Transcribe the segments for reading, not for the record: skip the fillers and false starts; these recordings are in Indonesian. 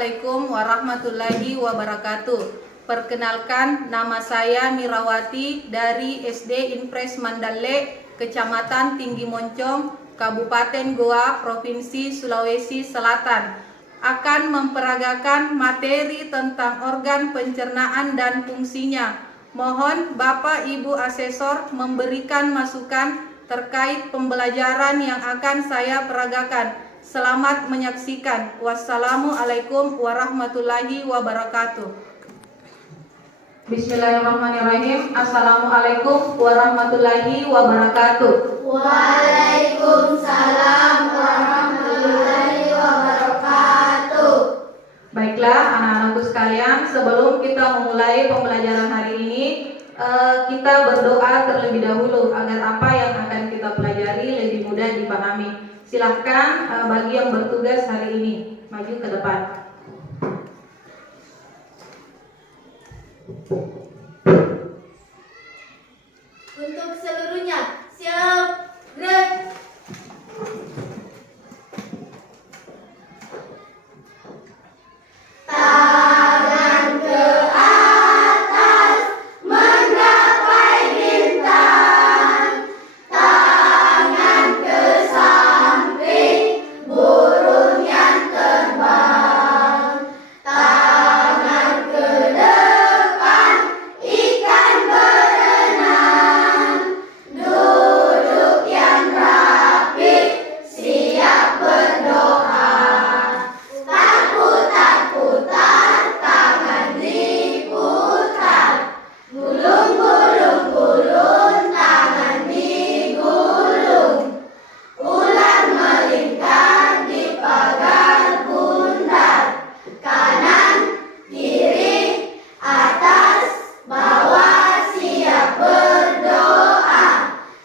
Assalamualaikum warahmatullahi wabarakatuh. Perkenalkan, nama saya Mirawati dari SD Impres Mandale, Kecamatan Tinggi Moncong, Kabupaten Goa, Provinsi Sulawesi Selatan. Akan memperagakan materi tentang organ pencernaan dan fungsinya. Mohon Bapak Ibu Asesor memberikan masukan terkait pembelajaran yang akan saya peragakan. Selamat menyaksikan. Wassalamualaikum warahmatullahi wabarakatuh. Bismillahirrahmanirrahim. Assalamualaikum warahmatullahi wabarakatuh. Waalaikumsalam warahmatullahi wabarakatuh. Baiklah anak-anakku sekalian, sebelum kita memulai pembelajaran hari ini, kita berdoa terlebih dahulu agar apa yang akan kita pelajari lebih mudah dipahami. Silahkan bagi yang bertugas hari ini maju ke depan. Untuk seluruhnya, siap, gerak. Tangan ke atas menggapai bintang, tangan ke samping burung yang terbang, tangan ke depan ikan berenang, duduk yang rapi siap berdoa. Tak putar-putar, tangan diputar, gulung-gulung-gulung, tangan digulung, ular melingkar di pagar bundar, kanan, kiri, atas, bawah siap berdoa.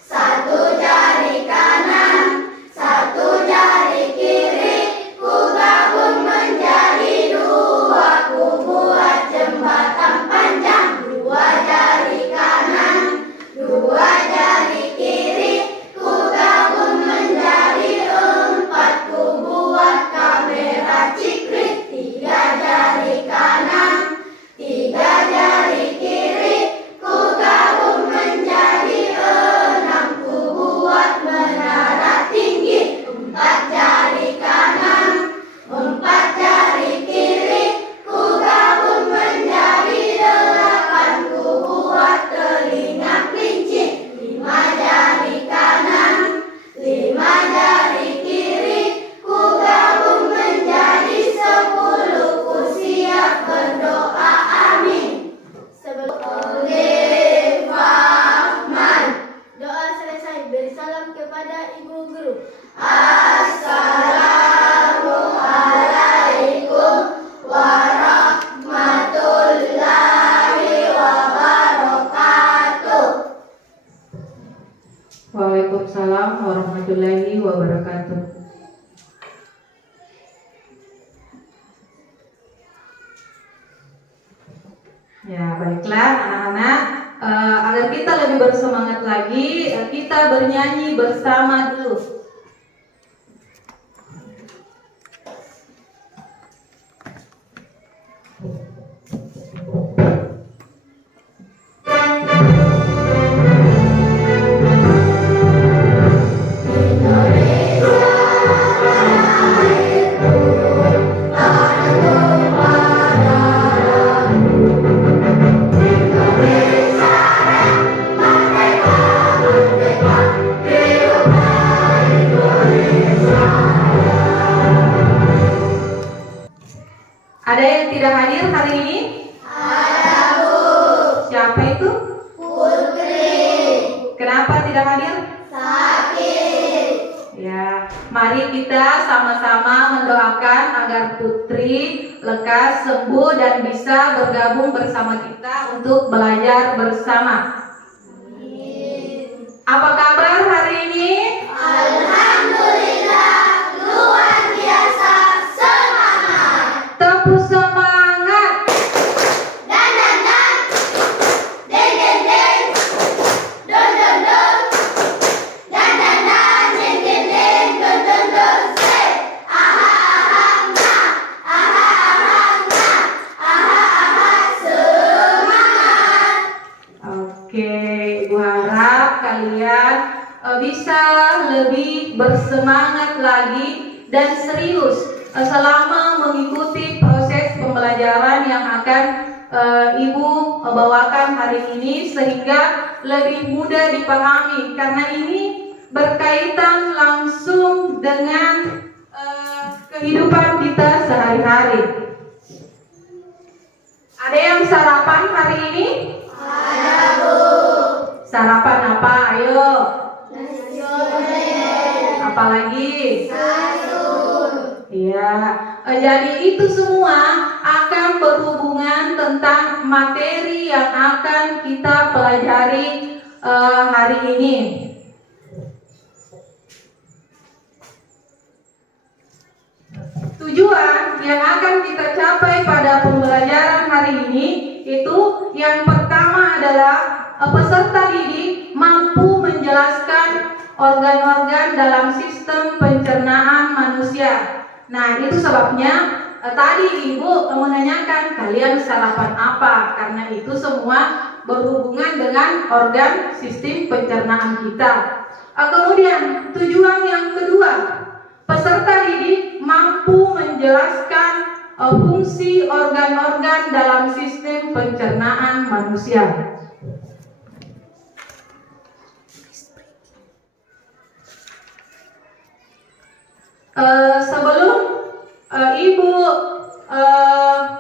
Satu jari kanan, satu jari kiri, ku gabung menjadi dua, ku buat jembatan panjang. Dua jari kanan, dua jari kiri, ku gabung menjadi empat, ku buat kamera cikrik. Tiga jari kanan, tiga jari kiri, ku gabung menjadi enam, ku buat menara tinggi. Empat jari kanan, empat jari kiri, ku gabung menjadi delapan, ku buat telinga kelinci. Lima jari kanan, lima jari kiri, ku gabung menjadi sepuluh, ku siap berdoa amin. Sebelum Alif Rahman, doa selesai, beri salam kepada ibu guru. Assalamualaikum warahmatullahi wabarakatuh. Waalaikumsalam warahmatullahi wabarakatuh. Ya, baiklah anak-anak, agar kita lebih bersemangat lagi, kita bernyanyi bersama dulu. Ada yang tidak hadir hari ini? Ada, Bu. Siapa itu? Putri. Kenapa tidak hadir? Sakit. Ya, mari kita sama-sama mendoakan agar Putri lekas sembuh dan bisa bergabung bersama kita untuk belajar bersama. Apa kabar hari ini? Alhamdulillah, luar biasa, semangat. Tepuk semangat. Dan dan dan, deng deng deng, don don don, dan dan dan, deng deng deng, don don don, say, aha aha na, aha aha Oke, Ibu harap kalian bisa lebih bersemangat lagi dan serius selama mengikuti proses pembelajaran yang akan Ibu bawakan hari ini, sehingga lebih mudah dipahami karena ini berkaitan langsung dengan kehidupan kita sehari-hari. Ada yang sarapan hari ini? Ada, Bu. Sarapan apa? Ayo. Nasi goreng. Apalagi? Sayur. Iya. Jadi itu semua akan berhubungan tentang materi yang akan kita pelajari hari ini. Tujuan yang akan kita capai pada pembelajaran hari ini itu yang pertama adalah peserta didik mampu menjelaskan organ-organ dalam sistem pencernaan manusia. Nah, itu sebabnya tadi Ibu menanyakan kalian sarapan apa, karena itu semua berhubungan dengan organ sistem pencernaan kita. Kemudian tujuan yang kedua, peserta didik mampu menjelaskan fungsi organ-organ dalam sistem pencernaan manusia. Sebelum Ibu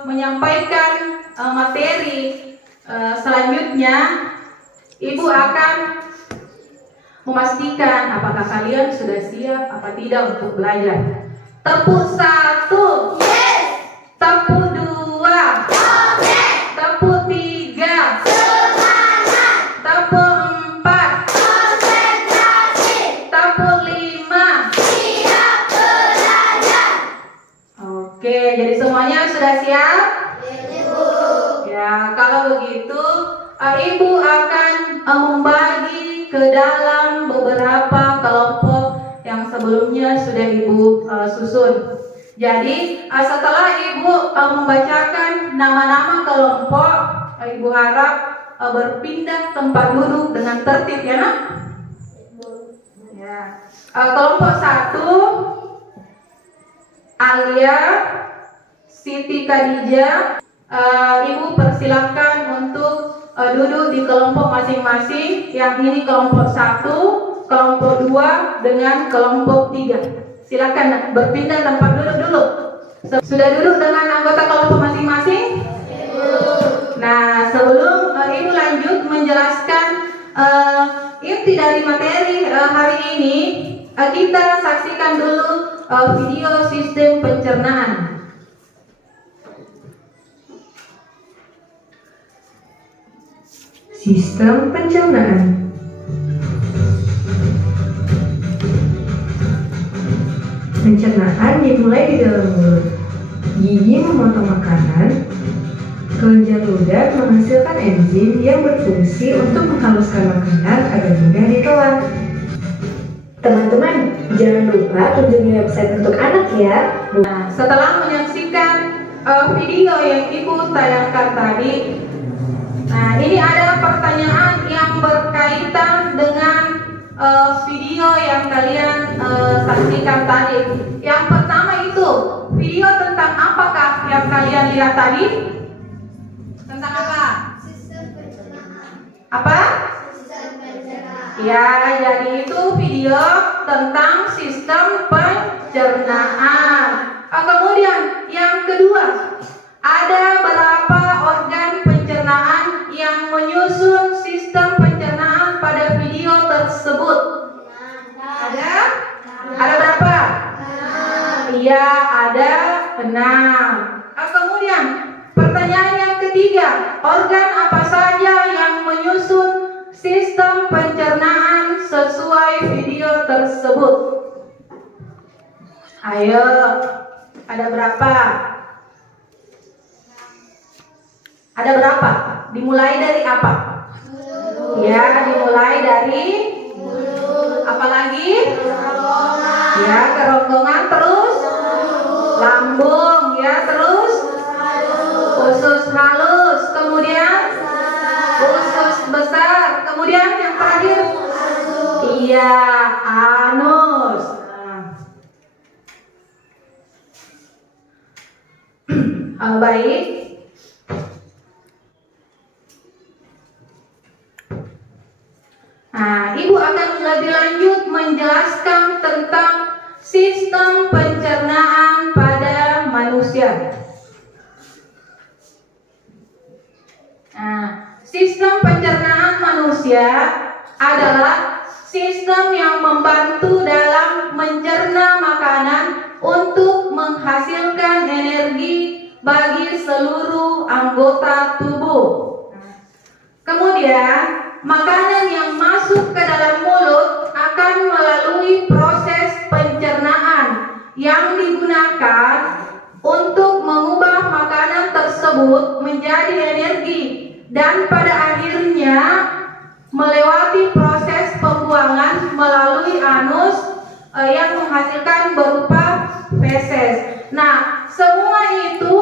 menyampaikan materi selanjutnya, Ibu akan memastikan apakah kalian sudah siap apa tidak untuk belajar. Tepuk 1. Yes. Tepuk 2. Oke. Tepuk 3. Semangat. Tepuk 4. Konsentrasi. Tepuk 5. Siap belajar. Oke, jadi semuanya sudah siap? Yes, Bu. Ya, kalau begitu Ibu akan membagi ke dalam beberapa kelompok yang sebelumnya sudah Ibu susun. Jadi setelah Ibu membacakan nama-nama kelompok, Ibu harap berpindah tempat duduk dengan tertib, ya nak? Ya. Kelompok 1, Alia, Siti Khadijah. Ibu persilakan untuk duduk di kelompok masing-masing. Yang ini kelompok 1, kelompok 2 dengan kelompok 3. Silakan berpindah tempat duduk dulu. Sudah duduk dengan anggota kelompok masing-masing? Nah, sebelum Ibu lanjut menjelaskan inti dari materi hari ini, kita saksikan dulu video sistem pencernaan. Sistem pencernaan. Pencernaan dimulai di dalam mulut. Gigi memotong makanan. Kelenjar ludah menghasilkan enzim yang berfungsi untuk menghaluskan makanan agar mudah ditelan. Teman-teman, jangan lupa kunjungi website untuk anak ya. Nah, setelah menyaksikan video yang Ibu tayangkan tadi, nah ini ada pertanyaan yang berkaitan dengan video yang kalian saksikan tadi. Yang pertama itu, video tentang apakah yang kalian lihat tadi? Tentang apa? Sistem pencernaan. Apa? Sistem pencernaan. Ya, jadi itu video tentang sistem pencernaan. Kemudian yang kedua, ada berapa organ pencernaan yang menyusun sistem pencernaan pada video tersebut? Ada? Ada berapa? Iya, ada 6. Kemudian pertanyaan yang ketiga, organ apa saja yang menyusun sistem pencernaan sesuai video tersebut? Ayo, ada berapa? Ada berapa? Dimulai dari apa? Ya, dimulai dari apalagi? Ya, kerongkongan, terus lambung, ya, terus usus halus, kemudian usus besar, terakhir? Iya, anus. Baik. Nah, Ibu akan lebih lanjut menjelaskan tentang sistem pencernaan pada manusia. Nah, sistem pencernaan manusia adalah sistem yang membantu dalam mencerna makanan untuk menghasilkan energi bagi seluruh anggota tubuh. Kemudian, makanan yang masuk ke dalam mulut akan melalui proses pencernaan yang digunakan untuk mengubah makanan tersebut menjadi energi dan pada akhirnya melewati proses pembuangan melalui anus yang menghasilkan berupa feses. Nah, semua itu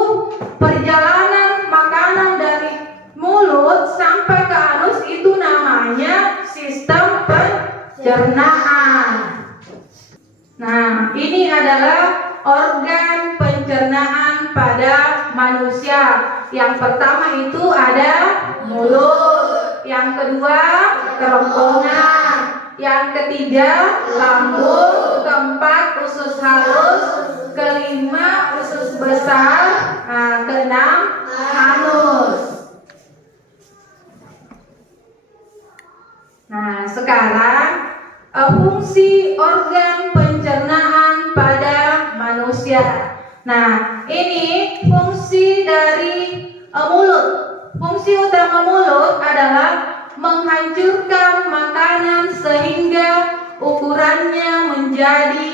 perjalanan makanan dari mulut sampai ke anus itu namanya sistem pencernaan. Nah, ini adalah organ pencernaan pada manusia. Yang pertama itu ada mulut, yang kedua kerongkongan, yang ketiga lambung, keempat usus halus, kelima usus besar, keenam anus. Nah, sekarang fungsi organ pencernaan pada manusia. Nah, ini fungsi dari mulut. Fungsi utama mulut adalah menghancurkan makanan sehingga ukurannya menjadi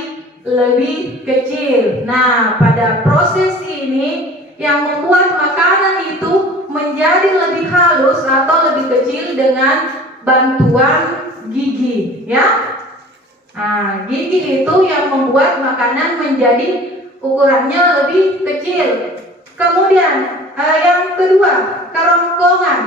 lebih kecil. Nah, pada proses ini yang membuat makanan itu menjadi lebih halus atau lebih kecil dengan bantuan gigi, ya. Nah, gigi itu yang membuat makanan menjadi ukurannya lebih kecil. Kemudian yang kedua, kerongkongan.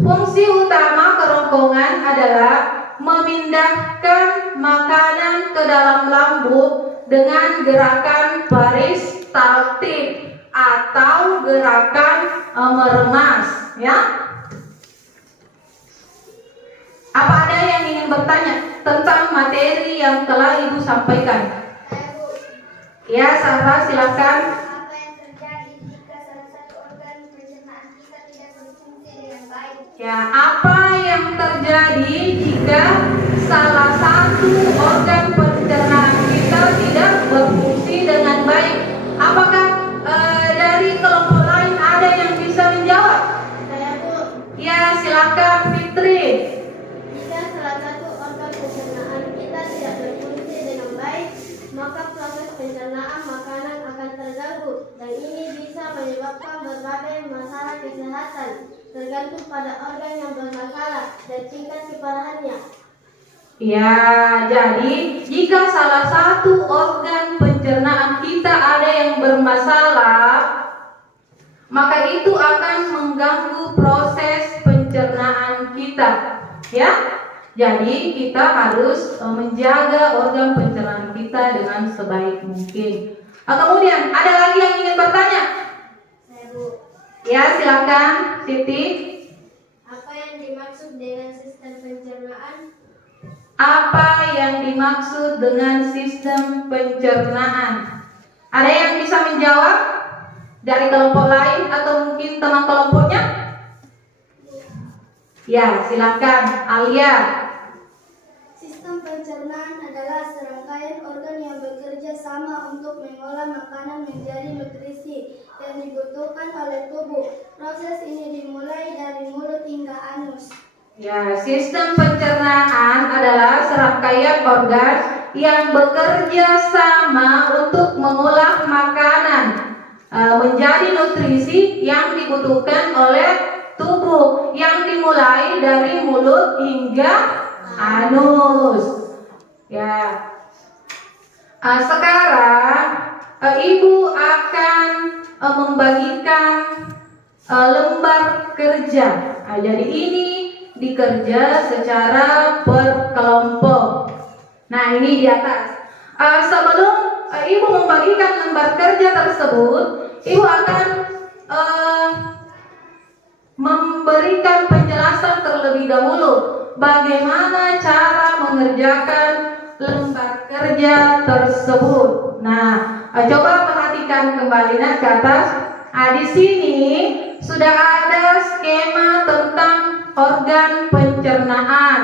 Fungsi utama kerongkongan adalah memindahkan makanan ke dalam lambung dengan gerakan peristaltik atau gerakan meremas, ya. Apa ada yang ingin bertanya tentang materi yang telah Ibu sampaikan? Ya, Sarah, silakan. Apa yang terjadi jika salah satu organ pencernaan kita tidak berfungsi dengan baik? Ya, apa yang terjadi jika salah satu organ pencernaan kita tidak berfungsi dengan baik? Apakah dari kelompok lain ada yang bisa menjawab? Saya, Bu. Ya, silakan Fitri. Jika salah satu organ pencernaan kita tidak berfungsi dengan baik, maka proses pencernaan makanan akan terganggu dan ini bisa menyebabkan berbagai masalah kesehatan tergantung pada organ yang bermasalah dan tingkat keparahannya. Ya, jadi jika salah satu organ pencernaan kita ada yang bermasalah, maka itu akan mengganggu proses pencernaan kita, ya. Jadi kita harus menjaga organ pencernaan kita dengan sebaik mungkin. Kemudian ada lagi yang ingin bertanya? Saya, Bu. Ya, silakan Siti. Apa yang dimaksud dengan sistem pencernaan? Apa yang dimaksud dengan sistem pencernaan? Ada yang bisa menjawab dari kelompok lain atau mungkin teman kelompoknya? Ya, silakan Alia. Sistem pencernaan adalah serangkaian organ yang bekerja sama untuk mengolah makanan menjadi nutrisi yang dibutuhkan oleh tubuh. Proses ini dimulai dari mulut hingga anus. Ya, sistem pencernaan adalah serangkaian organ yang bekerja sama untuk mengolah makanan menjadi nutrisi yang dibutuhkan oleh tubuh, yang dimulai dari mulut hingga anus. Ya. Sekarang Ibu akan membagikan lembar kerja. Jadi ini dikerja secara berkelompok. Nah, ini di atas. Sebelum Ibu membagikan lembar kerja tersebut, Ibu akan memberikan penjelasan terlebih dahulu bagaimana cara mengerjakan lembar kerja tersebut. Nah, coba perhatikan kembali ke atas. Di sini sudah ada skema tentang organ pencernaan.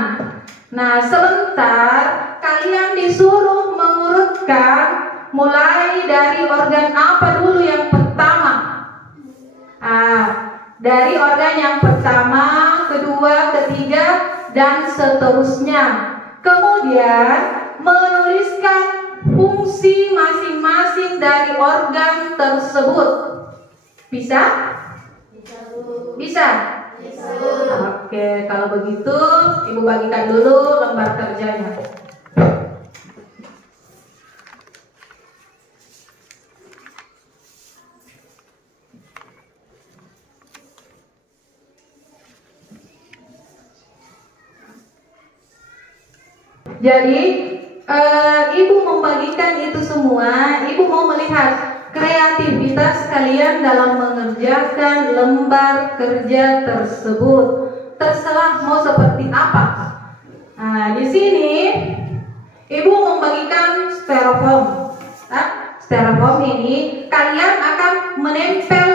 Nah, sebentar kalian disuruh mengurutkan mulai dari organ apa dulu yang pertama. Dari organ yang pertama, kedua, ketiga, dan seterusnya. Kemudian menuliskan fungsi masing-masing dari organ tersebut. Bisa? Bisa? Oke, kalau begitu Ibu bagikan dulu lembar kerjanya. Jadi Ibu membagikan itu semua. Ibu mau melihat kreativitas kalian dalam mengerjakan lembar kerja tersebut. Terserah mau seperti apa. Di sini Ibu membagikan styrofoam. Styrofoam ini kalian akan menempel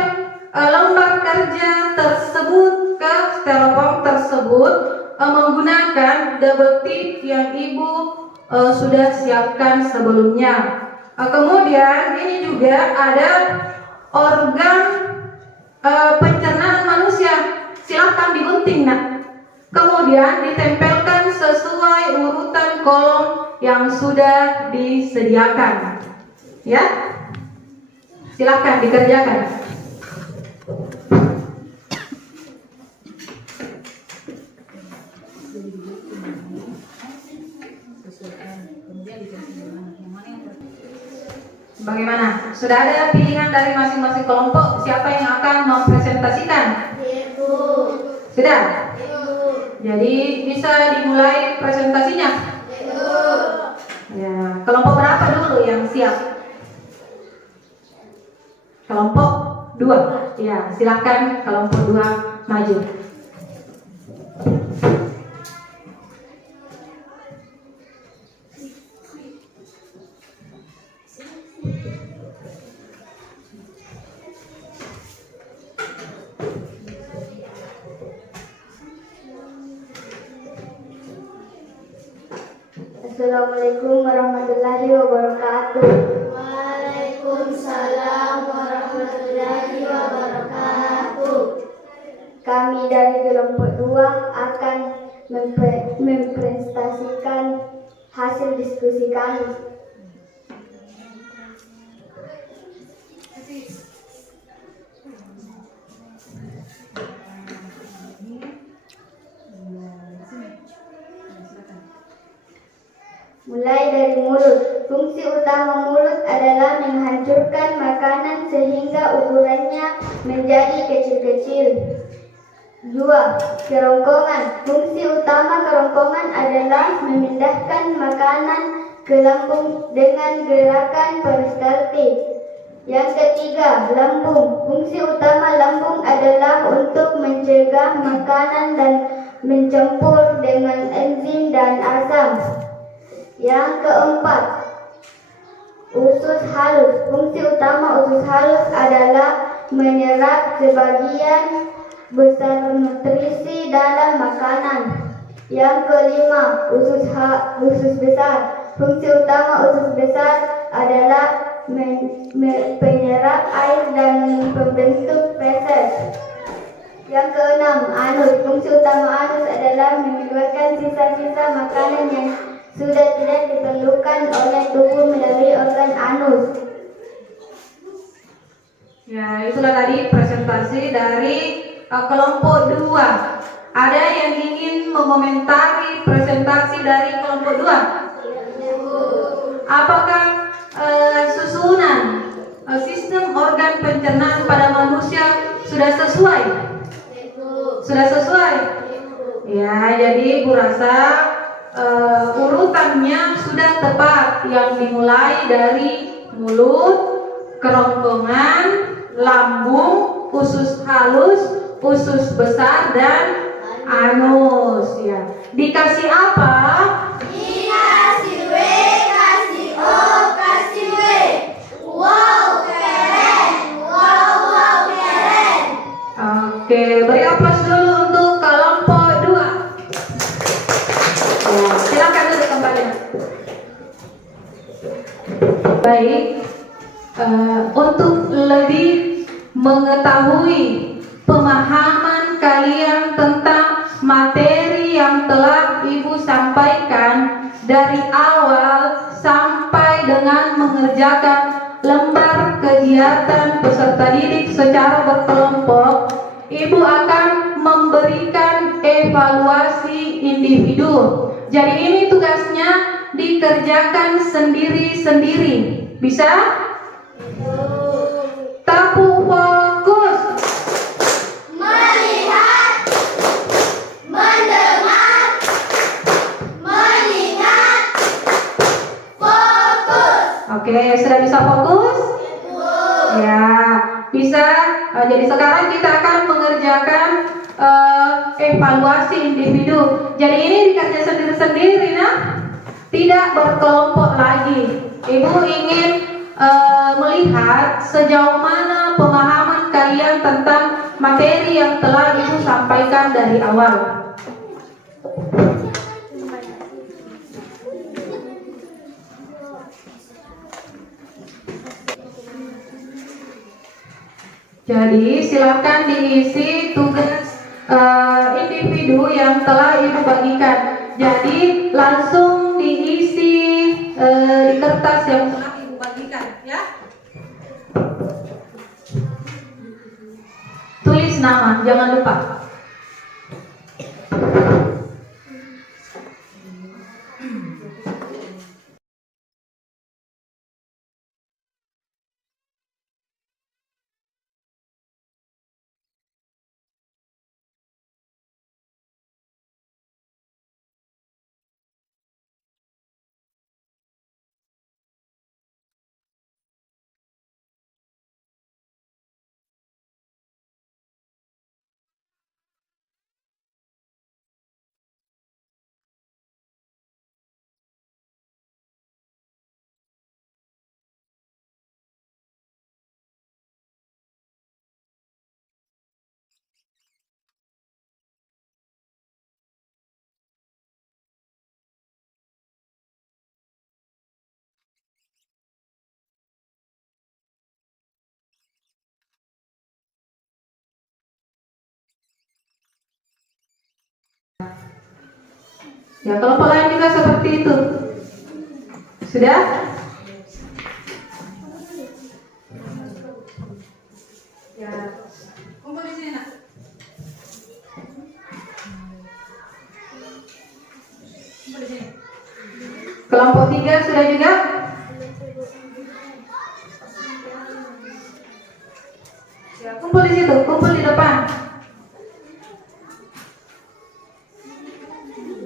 lembar kerja tersebut ke styrofoam tersebut menggunakan double tip yang Ibu sudah siapkan sebelumnya. Kemudian ini juga ada organ pencernaan manusia. Silahkan digunting, nak. Kemudian ditempelkan sesuai urutan kolom yang sudah disediakan. Ya, silahkan dikerjakan. Bagaimana? Sudah ada pilihan dari masing-masing kelompok siapa yang akan mempresentasikan? Ibu. Sudah? Ibu. Jadi bisa dimulai presentasinya? Ibu. Ya, kelompok berapa dulu yang siap? Kelompok 2. Ya, silakan kelompok 2 maju. Assalamualaikum warahmatullahi wabarakatuh. Waalaikumsalam warahmatullahi wabarakatuh. Kami dari kelompok 2 akan mempresentasikan hasil diskusi kami. Mulai dari mulut. Fungsi utama mulut adalah menghancurkan makanan sehingga ukurannya menjadi kecil-kecil. 2. Kerongkongan. Fungsi utama kerongkongan adalah memindahkan makanan ke lambung dengan gerakan peristaltik. Yang ketiga, lambung. Fungsi utama lambung adalah untuk mencegah makanan dan mencampur dengan enzim dan asam. Yang keempat, usus halus. Fungsi utama usus halus adalah menyerap sebagian besar nutrisi dalam makanan. Yang kelima, usus besar. Fungsi utama usus besar adalah penyerap air dan pembentuk feses. Yang keenam, anus. Fungsi utama anus adalah mengeluarkan sisa-sisa makanan yang sudah tidak diperlukan oleh tubuh melalui organ anus. Ya, itulah tadi presentasi dari kelompok 2. Ada yang ingin mengomentari presentasi dari kelompok 2? Apakah susunan sistem organ pencernaan pada manusia sudah sesuai? Sudah sesuai? Ya, jadi Ibu rasa urutannya sudah tepat, yang dimulai dari mulut, kerongkongan, lambung, usus halus, usus besar, dan anus. Ya, dikasih apa? Dikasih W, kasih O, kasih W. Wow, keren. Wow, keren. Oke, beri aplaus dulu untuk kelompok 2. Ya, silakan duduk kembali. Baik, untuk lebih mengetahui pemahaman kalian tentang materi yang telah Ibu sampaikan dari awal sampai dengan mengerjakan lembar kegiatan peserta didik secara berkelompok, Ibu akan memberikan evaluasi individu. Jadi ini tugasnya dikerjakan sendiri-sendiri. Bisa? Tapu fokus. Melihat, mendengar, mengingat, fokus. Oke, sudah bisa fokus? Ya, bisa. Jadi sekarang kita akan mengerjakan evaluasi individu. Jadi ini dikerja sendiri-sendiri, nah, tidak berkelompok lagi. Ibu ingin melihat sejauh mana pemahaman kalian tentang materi yang telah Ibu sampaikan dari awal. Jadi silakan diisi tugas individu yang telah Ibu bagikan. Jadi langsung diisi di kertas yang telah Ibu bagikan, ya. Tulis nama, jangan lupa. Ya, kelompok lain juga seperti itu. Sudah? Ya, kumpul di sini, nak. Kumpul di sini. Kelompok 3 sudah juga? Ya, kumpul di situ, kumpul di depan.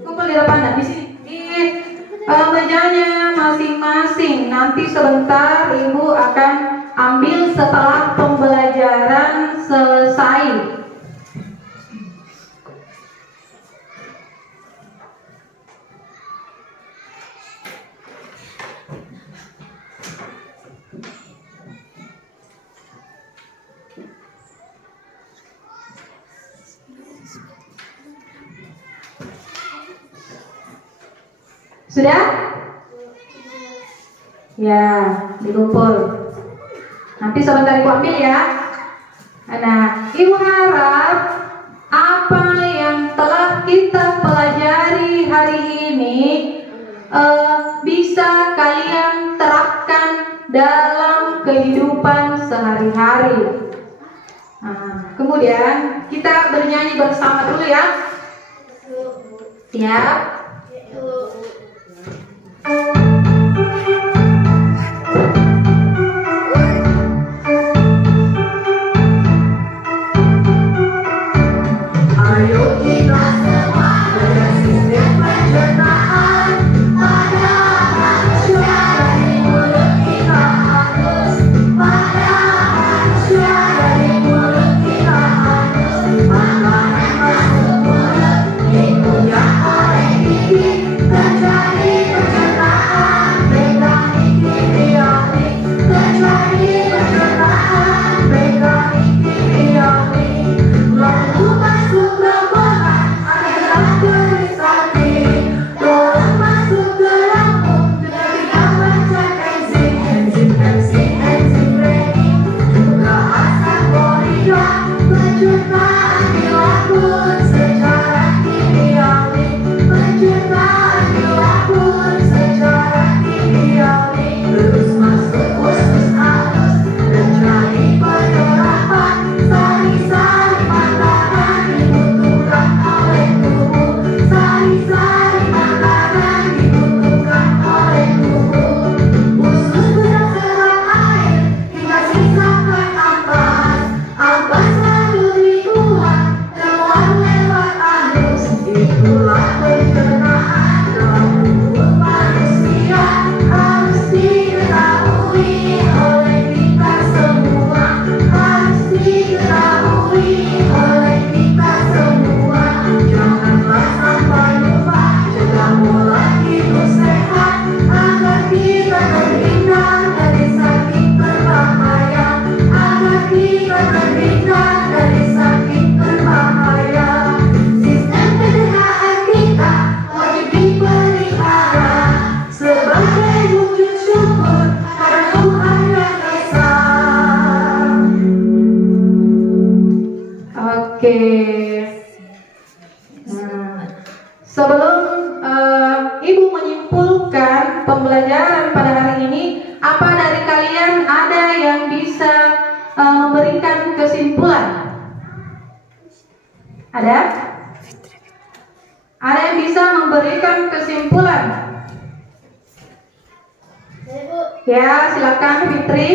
Kumpul di depan, di sini. Di mejanya masing-masing. Nanti sebentar Ibu akan ambil setelah pembelajaran selesai. Sudah? Ya, dikumpul. Nanti sebentar Ibu ambil ya. Nah, Ibu harap apa yang telah kita pelajari hari ini bisa kalian terapkan dalam kehidupan sehari-hari. Nah, kemudian kita bernyanyi bersama dulu ya. Siap? Ayo kita semua Sebelum Ibu menyimpulkan pembelajaran pada hari ini, apa dari kalian ada yang bisa memberikan kesimpulan? Ada? Ada yang bisa memberikan kesimpulan? Ibu, Ya, silakan Fitri.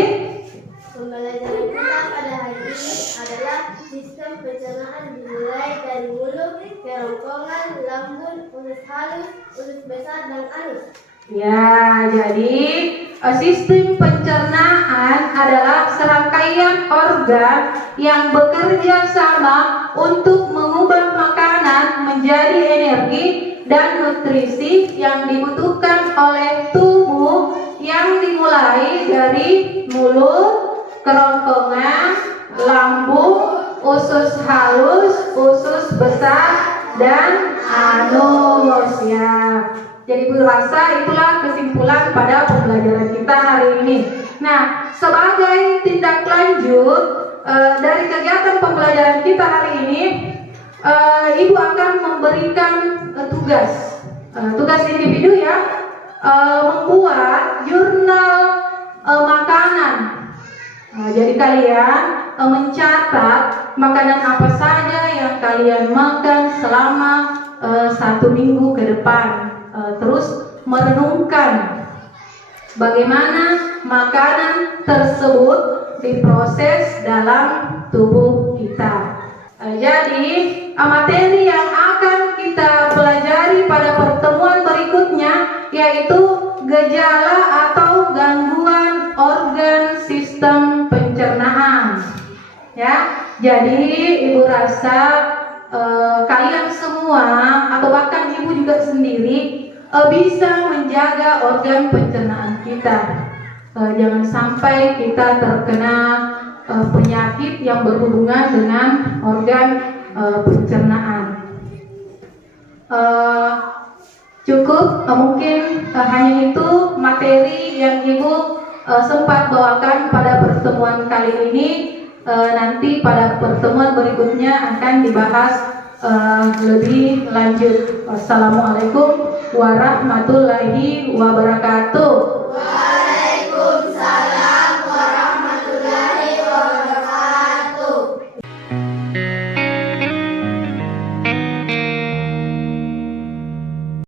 pembelajaran kita pada hari ini adalah sistem pencernaan dimulai dari mulut, kerongkongan, lambung, usus halus, usus besar, dan anus. Ya, jadi sistem pencernaan adalah serangkaian organ yang bekerja sama untuk mengubah makanan menjadi energi dan nutrisi yang dibutuhkan oleh tubuh, yang dimulai dari mulut, kerongkongan, lambung, usus halus, usus besar, dan anus. Ya. Jadi Ibu rasa itulah kesimpulan pada pembelajaran kita hari ini. Nah, sebagai tindak lanjut dari kegiatan pembelajaran kita hari ini, Ibu akan memberikan tugas individu ya, membuat jurnal makanan. Jadi kalian mencatat makanan apa saja yang kalian makan selama 1 minggu ke depan. Terus merenungkan bagaimana makanan tersebut diproses dalam tubuh kita. Jadi materi yang akan kita pelajari pada pertemuan berikutnya yaitu gejala atau gangguan organ sistem pencernaan. Ya, jadi Ibu rasa kalian semua atau bahkan Ibu juga sendiri bisa menjaga organ pencernaan kita. Jangan sampai kita terkena penyakit yang berhubungan dengan organ pencernaan. Cukup mungkin hanya itu materi yang Ibu sempat bawakan pada pertemuan kali ini. Nanti pada pertemuan berikutnya akan dibahas lebih lanjut. Wassalamualaikum warahmatullahi wabarakatuh.